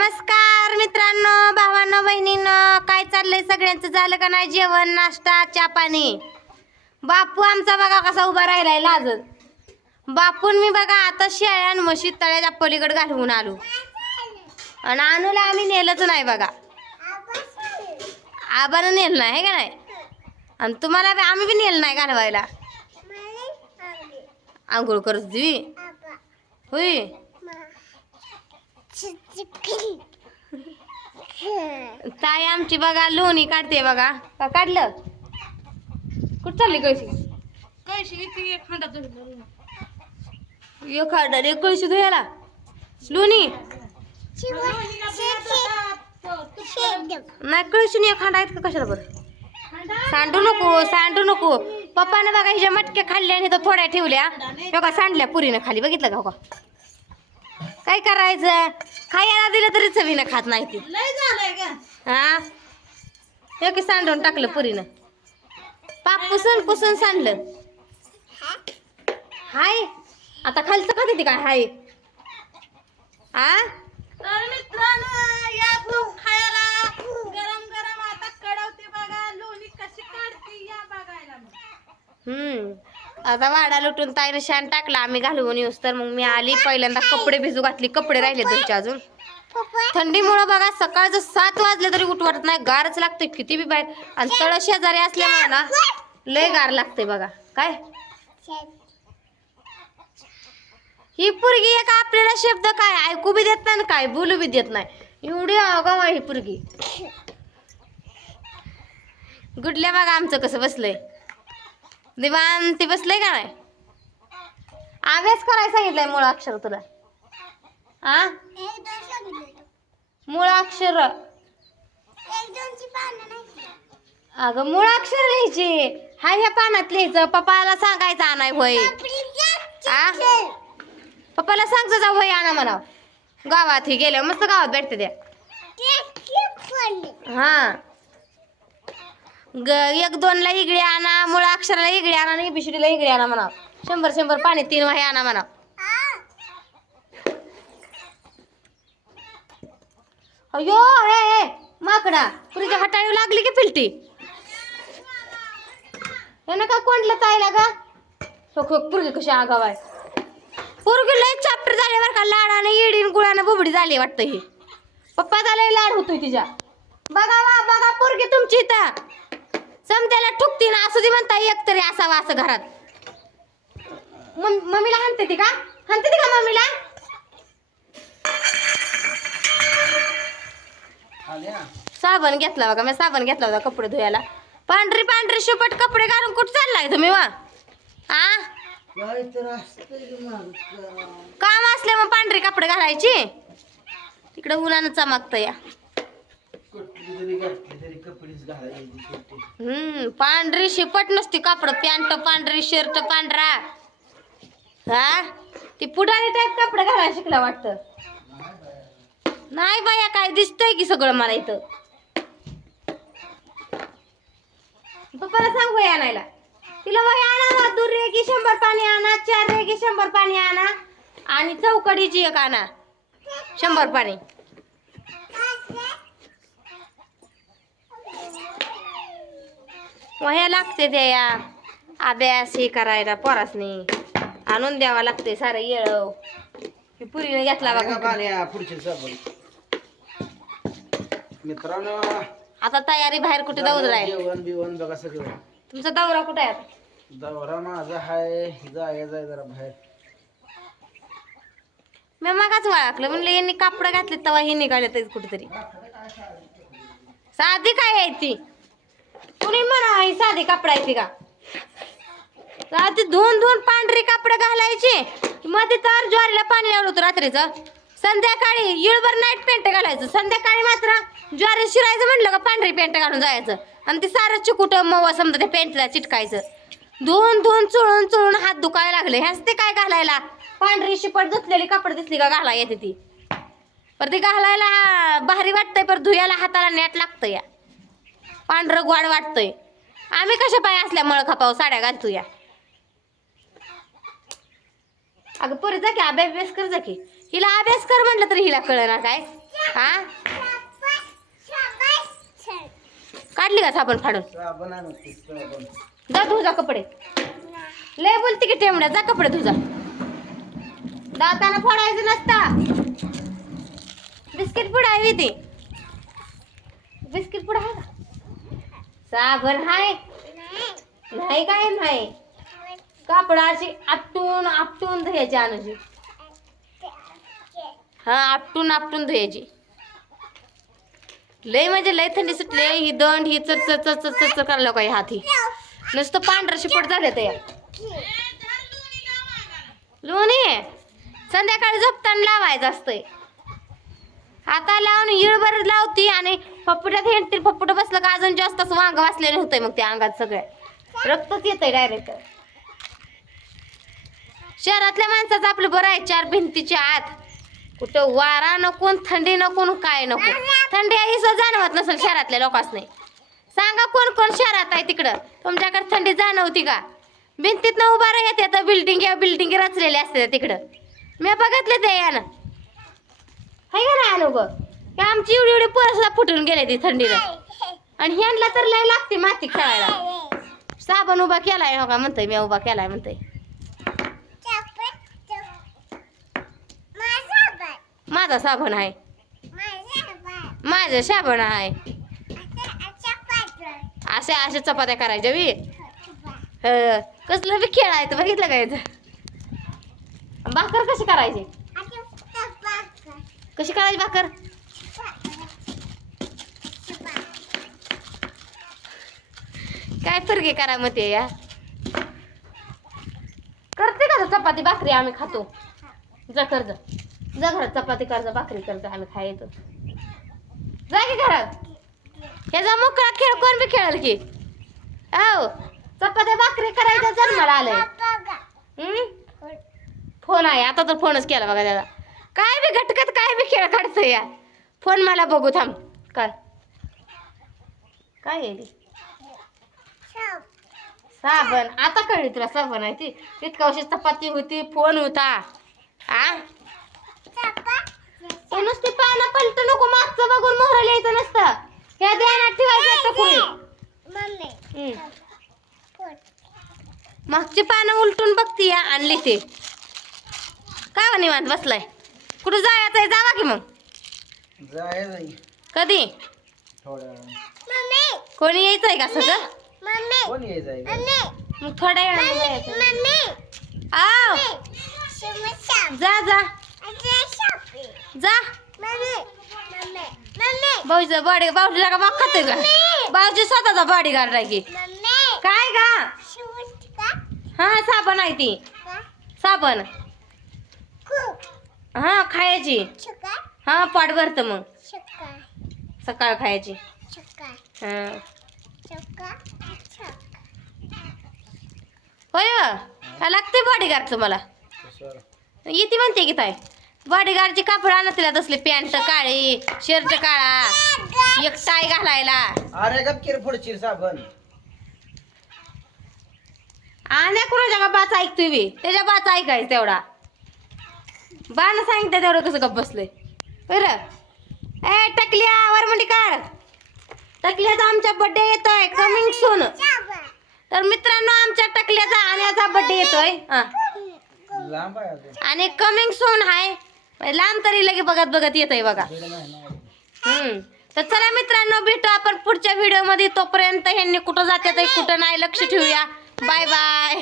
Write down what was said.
नमस्कार मित्रांनो भावांनो बहिणींनो काय चाललंय सगळ्यांचं? झालं का नाही जेवण नाश्ता चहा पाणी? बापू आमचा बघा कसा उभा राहिलाय लाजत बापून मी बघा आता शेळ्यान म्हशी तळ्याच्या पलीकडे घालवून आलो. आणि अनुला आम्ही नेलंच नाही बघा. आबानं नेलं नाही हे का नाही? आणि तुम्हाला आम्ही बी नेलं नाही घालवायला. आंघोळ. करत होय? ताई आमची बघा लोणी काढते बघा. का काढलं? कुठं चालली कळशी? कळशी किती एक कळशी धुयाला लोणी? नाही कळशी एक खांडा आहेत का कशाला बरं? सांडू नको सांडू नको. पप्पाने बघा हिच्या मटक्या खाल्ल्या आणि थोड्या ठेवल्या. बघा सांडल्या पुरीनं खाली. बघितलं का हो का? काय करायचं? खायला दिलं तरी चवीनं खात नाही ती. लय झालंय का हा? हे की सांडून टाकलं पुरीनं. पाप पुसून पुसून सांडलं. हाय. आता खालचं खाते ती काय? हाय. आ? तर मित्रांनो या खूप खायला. गरम गरम आता कडवते बघा. लोणी कशी काढते या बघायला मग. हम्म. आता वाडा लुटून ताईनं शान टाकला आम्ही घालवून येऊस. तर मग मी आली पहिल्यांदा कपडे भिजू घातली कपडे राहिले तुमचे अजून. थंडीमुळं बघा सकाळचं सात वाजले तरी उठवत नाही गारच लागते किती बी बाहेर. आणि तळ शेजारी असल्यामुळे ना लय गार लागते बघा. काय? ही पुरगी एक आपल्याला शब्द काय ऐकू बी देत नाही काय बोलू बी देत नाही. एवढी आगाव आहे ही पुरगी. गुडल्या बघा आमचं कसं बसलंय. दिवान ती बसलंय का नाही? अभ्यास करायला सांगितलंय मूळ अक्षर तुला. आ? मूळ अक्षर. अगं मूळ अक्षर लिहायची. हा ह्या पानात लिहायचं. पप्पाला सांगायचं आणाय होय आ? पप्पाला सांगतो जा होय आणा म्हणा गावात ही गेल्या मस्त गावात भेटते त्या. हा. ग एक दोनला इगडी आणा मुळा अक्षराला इगडी आणा आणि बिशडीला इगडी आणा म्हणा. शंभर शंभर पाणी तीन वाहे आणा म्हणा. अयो हे हे माकडा पुरीच्या हटाळी लागली की फिलटी? हे ना का कोणलं ताईला का हो, हो पुरगी कशी आगाव आहे. पुरगी लय चॅप्टर झाले बरं का लाडाने येडीन गुळानं बुबडी झाली वाटतं ही. पप्पा झालं लाड होतोय तिच्या. बघा वा बघा पोरगी तुमची इथं. समत्याला ठुकती ना असू दे म्हणता एक तरी असावा असं घरात. मम- मम्मीला हाणते ती का? हाणते ती का मम्मीला? साबण घेतला बघा मी साबण घेतला होता कपडे धुवायला पांढरी पांढरी शुपट कपडे घालून कुठं चाललाय तुम्ही वा? आ? काम असले मग पांढरी कपडे घालायची? तिकडे उन्हानं चमकतं या. जरी घातली तरी कपडेच घालायची शेवटी. हम्म पांढरी शिपट नसती कापड पॅन्ट पांढरी शर्ट पांढरा. हा? ती पुढारी टाईप कापड घालायला शिकला वाटतं. नाही बाया काय दिसतंय की सगळं मला इथं? पप्पाला सांग वय आणायला. तिला वय आणा दूर रेगी शंभर पाणी आणा चार रेगी शंभर पाणी आणा. आणि चौकडीची एक आणा. शंभर पाणी. वह्या लागते त्या या अभ्यास हे करायला पोरासनी. आणून द्यावा लागते सारं येळव ही पुरीने घेतला बघा. मित्रांनो. आता तयारी बाहेर कुठे दौड राहील जेवण बिवण बघा सगळं. तुमचा दौरा कुठे आहे? दौरा माझा हाय. जाय जाय जरा बाहेर. मी मागाच वळखलं. म्हणलं यांनी कापड घातले तेव्हा हे निघाले तर कुठेतरी. साधी काय आहे ती? कुणी म्हणा ही साधी कपडा आहे ती का साधी दोन दोन पांढरी कपडे घालायचे. मध्ये तर ज्वारीला पाणी लावलं होतं रात्रीचं. संध्याकाळी इळभर नाईट पेंट घालायचं. संध्याकाळी मात्र ज्वारी शिरायचं म्हणलं का पांढरी पॅन्ट घालून जायचं. आणि ते सारं चिकुट मवा समजा त्या पेंटला चिटकायचं. दोन दोन चुळून चुळून हात दुखायला लागले. ह्याच ते काय घालायला? पांढरी शिपट धुतलेली कपडे दिसली का घाला येते ती. पर ते घालायला भारी वाटतंय पर धुयाला हाताला नेट लागतं या. पांढरं गोड वाटतंय. आम्ही कशा पाय असल्यामुळं खपाव साड्या घालतो या अगं परत जा की अभ्यास कर जा की. हिला अभ्यास कर म्हटलं तर हिला कळना काय? हा? काढली का साबण फाडून? जा तुझा कपडे. लय बोलते की टेमड्या जा कपडे तुझा दाताना फोडायचं नसता. बिस्किट पुढावी ती. बिस्किट पुढा आहे का? साबण हाय? नाही काय नाही. कापडा अशी आपटून आपटून धुयाची अनुजी. हा आपटून आपटून धुयाची लय म्हणजे लय थंडी सुटली ही दंड ही चच चच चच चर चर करायला काही हात. ही नुसतं पांढरं शिपट झाले ते. लोणी संध्याकाळी झोपताना लावायचं असतंय. आता लावून इळभर लावती आणि पप्पुट्यात हेंडती फप्पुट बसलं का अजून जास्त असं वांग वाचलेलं होतंय मग त्या अंगात सगळ्या रक्तच येतंय डायरेक्ट शहरातल्या माणसाचं आपलं बरं आहे चार भिंतीच्या आत. कुठं वारा नको थंडी नको काय नको थंडी आहे असं जाणवत नसेल शहरातल्या लोकांनी सांगा कोण कोण शहरात आहे तिकडं? तुमच्याकडे थंडी जाणवती का? भिंतीत उभा राहते आता बिल्डिंग या बिल्डिंग रचलेल्या असते तिकडं. मी बघितले ते यानं. हाय का नाही अनुभव की आमची एवढी एवढी पोरं सुद्धा फुटून गेले ती थंडीला आणि ह्यांना तर लय लागते माती खेळायला. साबण उभा केलाय हो का म्हणतोय मी उभा केलाय म्हणतोय. माझा साबण. आहे. माझं साबण. आहे. असे असे चपात्या करायच्या बी. हं, कसलं बी खेळ आहे तर बघितलं काय भाकर कशी करायची? कशी करायची भाकर? काय फरके करा मग ते या. करते का चपाती? भाकरी आम्ही खातो. जा कर जा. जा घरात चपाती कर जा भाकरी कर जा आम्ही खायचो जा की घरात. ह्याचा मोकळा खेळ कोण बी खेळेल की. हो. चपात्या भाकरी करायच्या जन्माला आलंय. फोन आहे आता तर फोनच केला बघा त्याला. काय बी घटकत काय बी खेळ काढतो या. फोन मला बघू थांब. काय? काय आहे साबण. आता कळली तुला साबण आहे ती. इतका वर्ष चपाती होती फोन होता. आ? नुसती पानं पलट नको मागचं बघून मोहरा लिहायचं नसतं. ह्या ध्यानात ठेवायचं मागची पानं उलटून बघती या आणली ते. काय हो निवांत बसलाय? कुठं जायचं आहे? जावा की मग. जाय कधी? थोड्या वेळाने. कोणी यायचंय का सगळं? कोण? मग थोड्या वेळाने जायचं. आव. जा जा. जा. भाऊजीचा बॉडी भाऊजीला का बाग खातोय का? भाऊजी स्वतःचा बॉडी गार्ड आहे की. काय का? हा साबण आहे ती. साबण. हा खायची. हा पाठ भरतं मग. सकाळ खायची. हा. होय लागते बॉडीगार्ड तुम्हाला? येते म्हणते की ताय बॉडीगार्डची कापड आणत तिला तसली पॅन्ट काळी शर्ट काळा एक टाय घालायला. अरे गप किर पुढची साबण. आणि कुणाच्या का बाच ऐकतोय बी त्याच्या बाच ऐकायचं तेवढा. बाण सांगितलं तेवढं कसं गप बसलंय. बरं. ए टकल्या वर म्हणजे काढ. टकल्याचा आमचा बर्थडे येतोय कमिंग सून तर मित्रांनो आमच्या टकल्याचा आणि याचा बर्थडे येतोय. हा. लांब आहे अजून. आणि कमिंग सून आहे लांब तरी लगे बघत बघत येतोय बघा. दीड महिना आहे. हम्म. तर चला मित्रांनो भेटू आपण पुढच्या व्हिडिओमध्ये. तोपर्यंत ह्यांनी कुठं जाते कुठं नाही लक्ष ठेवूया. Bye bye